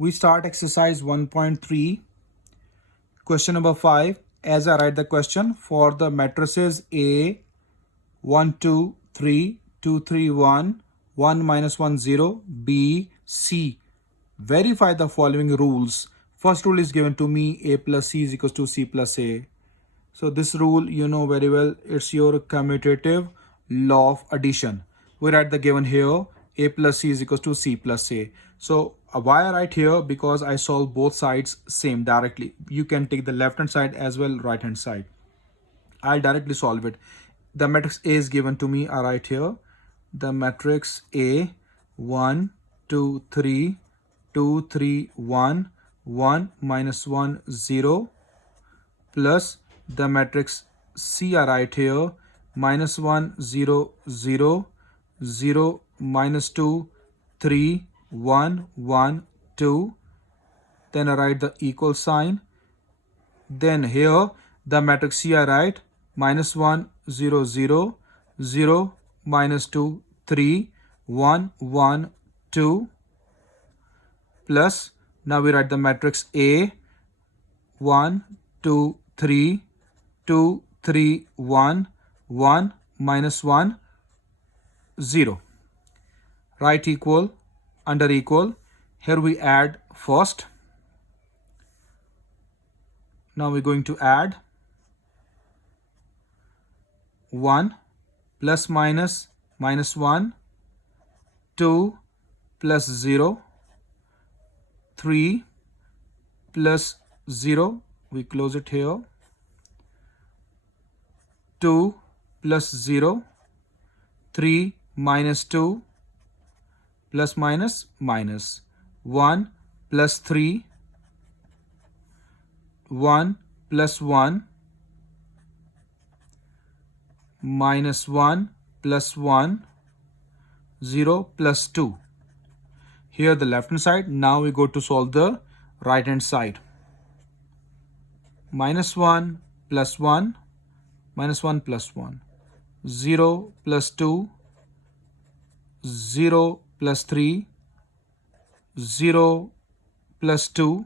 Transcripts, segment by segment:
We start exercise 1.3, question number 5. As I write the question for the matrices A, 1, 2, 3, 2, 3, 1, 1 minus 1, 0, B, C. Verify the following rules. First rule is given to me, A plus C is equals to C plus A. So this rule you know very well, it's your commutative law of addition. We write the given here, A plus C is equals to C plus A. So why I write here? Because I solve both sides same directly. You can take the left hand side as well right hand side. I'll directly solve it. The matrix A is given to me, I write here. The matrix A, 1, 2, 3, 2, 3, 1, 1 minus 1, 0, plus the matrix C I write here, minus 1, 0, 0, 0, minus 2, 3, 1, 1, 2. Then I write the equal sign. Then here the matrix C I write minus 1, 0, 0, 0, minus 2, 3, 1, 1, 2. Plus now we write the matrix A, 1, 2, 3, 2, 3, 1, 1 minus 1, 0. Right equal, under equal. Here we add first. Now we're going to add 1 plus minus minus 1, 2 plus 0, 3 plus 0, we close it here, 2 plus 0, 3 minus 2, plus minus minus, 1 plus 3, 1 plus 1, minus 1 plus 1, 0 plus 2. Here the left hand side. Now we go to solve the right hand side. Minus 1 plus 1, minus 1 plus 1, 0 plus 2, 0 plus 3, 0 plus 2,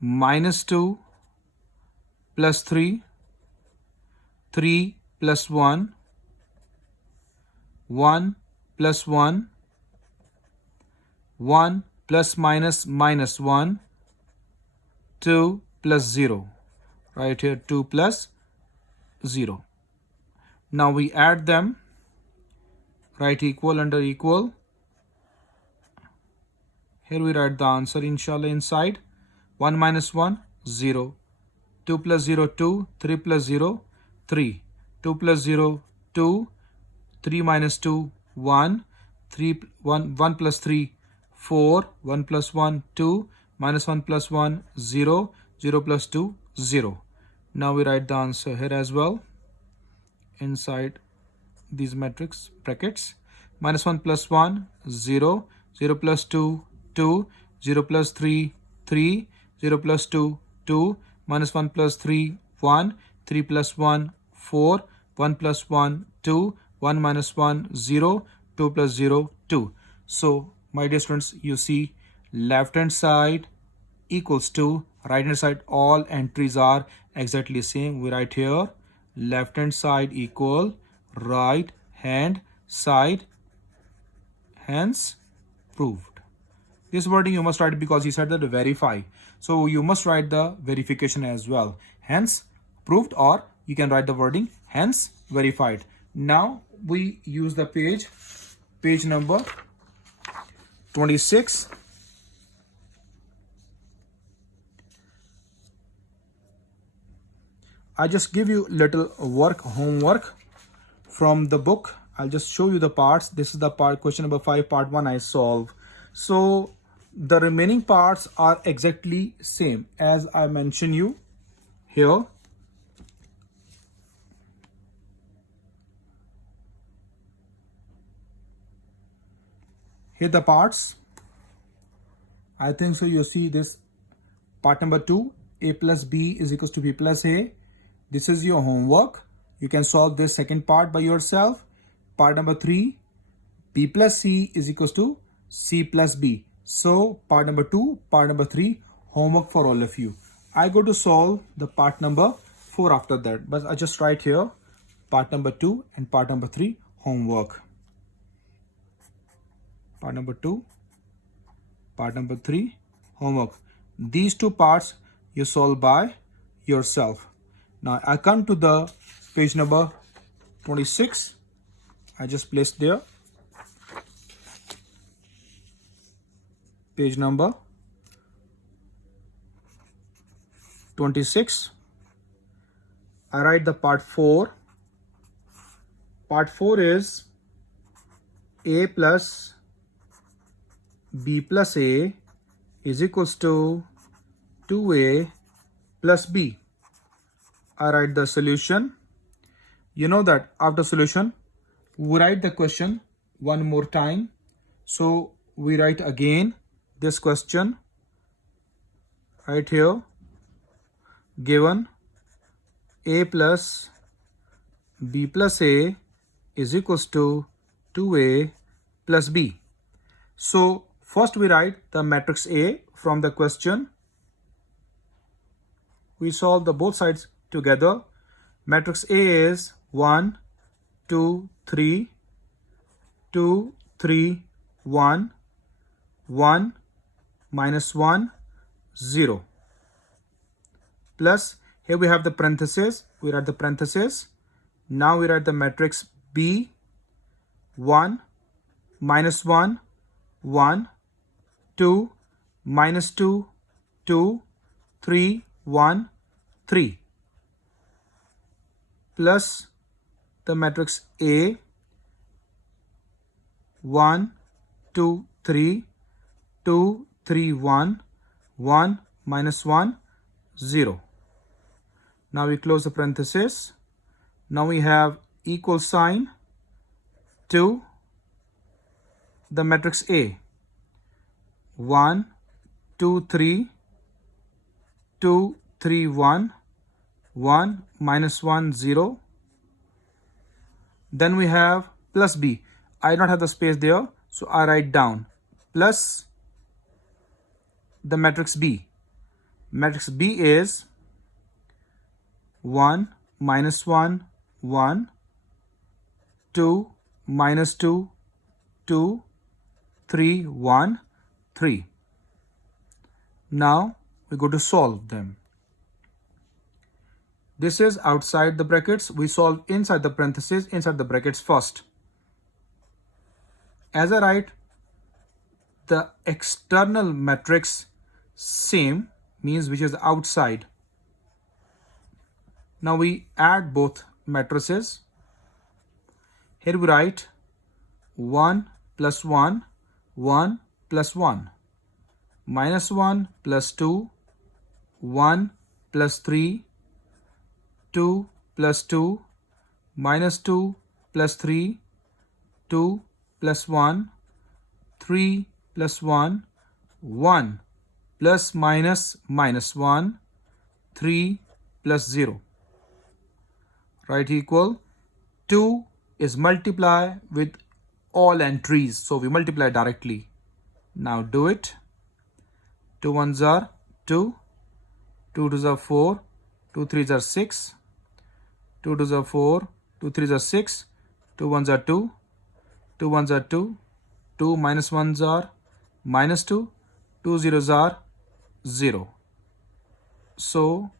minus 2 plus 3, 3 plus 1, 1 plus 1, 1 plus minus minus 1, 2 plus 0. Right here 2 plus 0. Now we add them. Right equal, under equal. Here we write the answer inshallah inside. 1 minus 1, 0. 2 plus 0, 2. 3 plus 0, 3. 2 plus 0, 2. 3 minus 2, 1. 1 plus 3, 4. 1 plus 1, 2. Minus 1 plus 1, 0. 0 plus 2, 0. Now we write the answer here as well. Inside these matrix brackets. Minus 1 plus 1, 0. 0 plus 2, 2. 0 plus 3, 3. 0 plus 2, 2. Minus 1 plus 3, 1. 3 plus 1, 4. 1 plus 1, 2. 1 minus 1, 0. 2 plus 0, 2. So my dear students, you see left hand side equals to right hand side. All entries are exactly same. We write here left hand side equal right hand side, hence proved. This wording you must write because he said that to verify. So you must write the verification as well. Hence proved, or you can write the wording hence verified. Now we use the page number 26. I just give you little homework from the book. I'll just show you the parts. This is the part, question number 5, part 1 I solve. So the remaining parts are exactly same as I mentioned you here. Here the parts. I think so you see this part number 2, A plus B is equals to B plus A. This is your homework. You can solve this second part by yourself. Part number 3, B plus C is equals to C plus B. So part number 2, part number 3, homework for all of you. I go to solve the part number 4 after that, but I just write here part number 2 and part number 3 homework. Part number 2, part number 3 homework. These two parts you solve by yourself. Now I come to the page number 26. I just placed there. Page number 26. I write the part 4. Part 4 is a plus b plus a is equals to 2a plus b. I write the solution. You know that after solution, we write the question one more time. So we write again this question right here, given a plus b plus a is equals to 2a plus b. So first we write the matrix A from the question. We solve the both sides together. Matrix A is 1, 2, 3, 2, 3, 1, 1, minus 1, 0. Plus, here we have the parenthesis. We write the parenthesis. Now we write the matrix B, 1, minus 1, 1, 2, minus 2, 2, 3, 1, 3. Plus the matrix A, 1, 2, 3, 2, 3, 1, 1, minus 1, 0. Now we close the parenthesis. Now we have equal sign to the matrix A. 1, 2, 3, 2, 3, 1, 1, minus 1, 0. Then we have plus B. I don't have the space there, so I write down plus the matrix B. Matrix B is 1, minus 1, 1, 2, minus 2, 2, 3, 1, 3. Now we go to solve them. This is outside the brackets. We solve inside the parentheses, inside the brackets first. As I write the external matrix same, means which is outside. Now we add both matrices. Here we write 1 plus 1, 1 plus 1, minus 1 plus 2, 1 plus 3, 2 plus 2, minus 2 plus 3, 2 plus 1, 3 plus 1, 1 plus minus minus 1, 3 plus 0. Right, equal 2 is multiply with all entries, so we multiply directly. Now do it. 2 ones are 2, 2 twos are 4, 2 threes are 6, 2 twos are 4, 2 threes are 6, 2 ones are 2, 2 ones are 2, 2 minus 1s are minus 2, 2 zeros are 0. So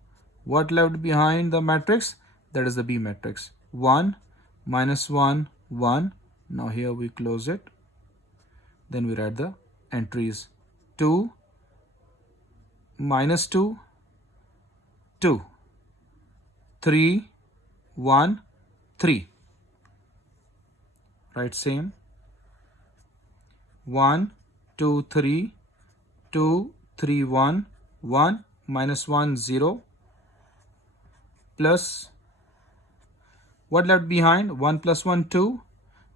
what left behind the matrix? That is the B matrix. 1, minus 1, 1. Now here we close it. Then we write the entries. 2, minus 2, 2, 3, 1, 3. Right, same. 1, 2, 3, 2, 3, 1, 1, minus 1, 0. Plus, what left behind? 1 plus 1, 2,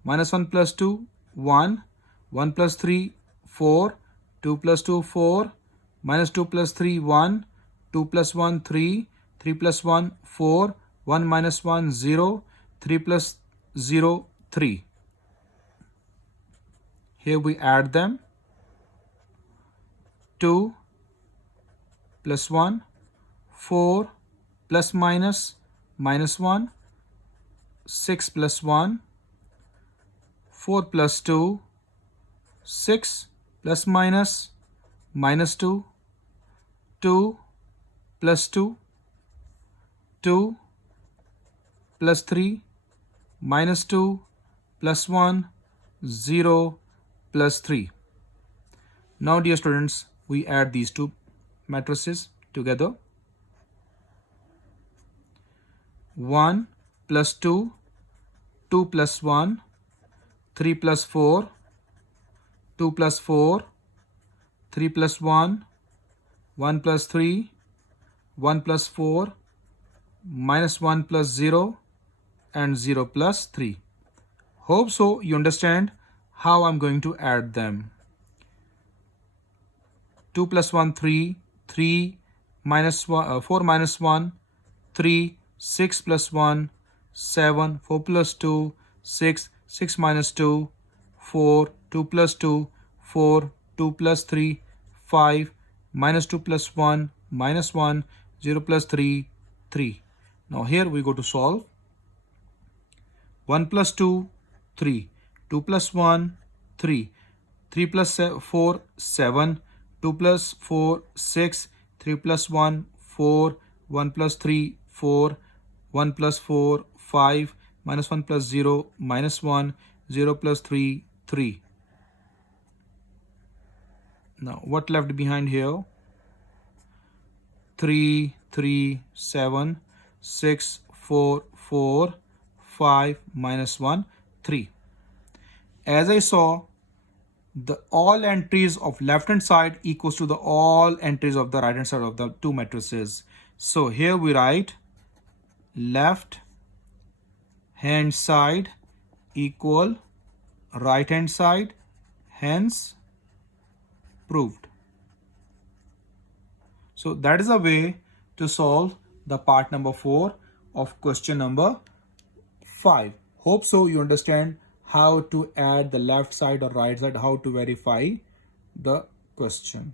minus 1 plus 2, 1, 1 plus 3, 4, 2 plus 2, 4, minus 2 plus 3, 1, 2 plus 1, 3, 3 plus 1, 4, 1 minus 1, 0, 3 plus 0, 3. Here we add them. 2 plus 1, 4 plus minus minus 1, 6 plus 1, 4 plus 2, 6 plus minus minus 2, 2 plus 2, 2 plus 3, minus 2 plus 1, 0 plus 3. Now dear students, we add these two matrices together. 1 plus 2, 2 plus 1, 3 plus 4, 2 plus 4, 3 plus 1, 1 plus 3, 1 plus 4, minus 1 plus 0, and 0 plus 3. Hope so you understand how I'm going to add them. 2 plus 1, 3, 3 minus 1, 4 minus 1, 3, 6 plus 1, 7, 4 plus 2, 6, 6 minus 2, 4, 2 plus 2, 4, 2 plus 3, 5, minus 2 plus 1, minus 1, 0 plus 3, 3. Now here we go to solve. 1 plus 2, 3, 2 plus 1, 3, 3 plus 4, 7, 2 plus 4, 6, 3 plus 1, 4, 1 plus 3, 4, 1 plus 4, 5, minus 1 plus 0, minus 1, 0 plus 3, 3. Now what left behind here? 3, 3, 7, 6, 4, 4, 5, minus 1, 3. As I saw, the all entries of left hand side equals to the all entries of the right hand side of the two matrices. So here we write left hand side equal right hand side, hence proved. So that is a way to solve the part number 4 of question number 5. Hope so you understand how to add the left side or right side, how to verify the question.